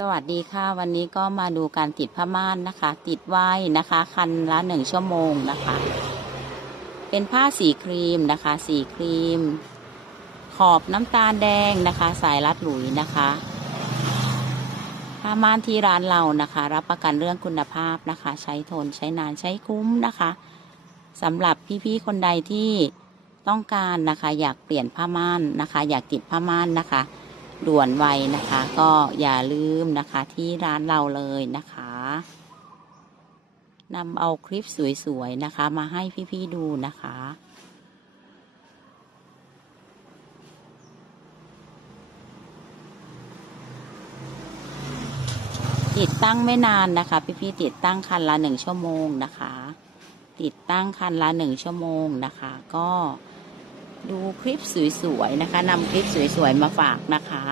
สวัสดีค่ะวันนี้ก็มาดูการติดผ้าม่านนะคะ ติดไว้นะคะ คันละหนึ่งชั่วโมงนะคะ เป็นผ้าสีครีมนะคะ สีครีม ขอบน้ำตาลแดงนะคะ สายรัดหลุยนะคะผ้าม่านที่ร้านเรานะคะ รับประกันเรื่องคุณภาพนะคะ ใช้ทนใช้นานใช้คุ้มนะคะสำหรับพี่ๆคนใดที่ต้องการนะคะ อยากเปลี่ยนผ้าม่านนะคะ อยากติดผ้าม่านนะคะ ด่วนไวนะคะ ก็อย่าลืมนะคะที่ร้านเราเลยนะคะนำเอาคลิปสวยๆนะคะ มาให้พี่ๆดูนะคะติดตั้งไม่นานนะคะ พี่ๆติดตั้งคันละหนึ่งชั่วโมงนะคะ ติดตั้งคันละหนึ่งชั่วโมงนะคะ ก็ ดูคลิปสวยๆนะคะนำคลิปสวยๆมาฝากนะคะ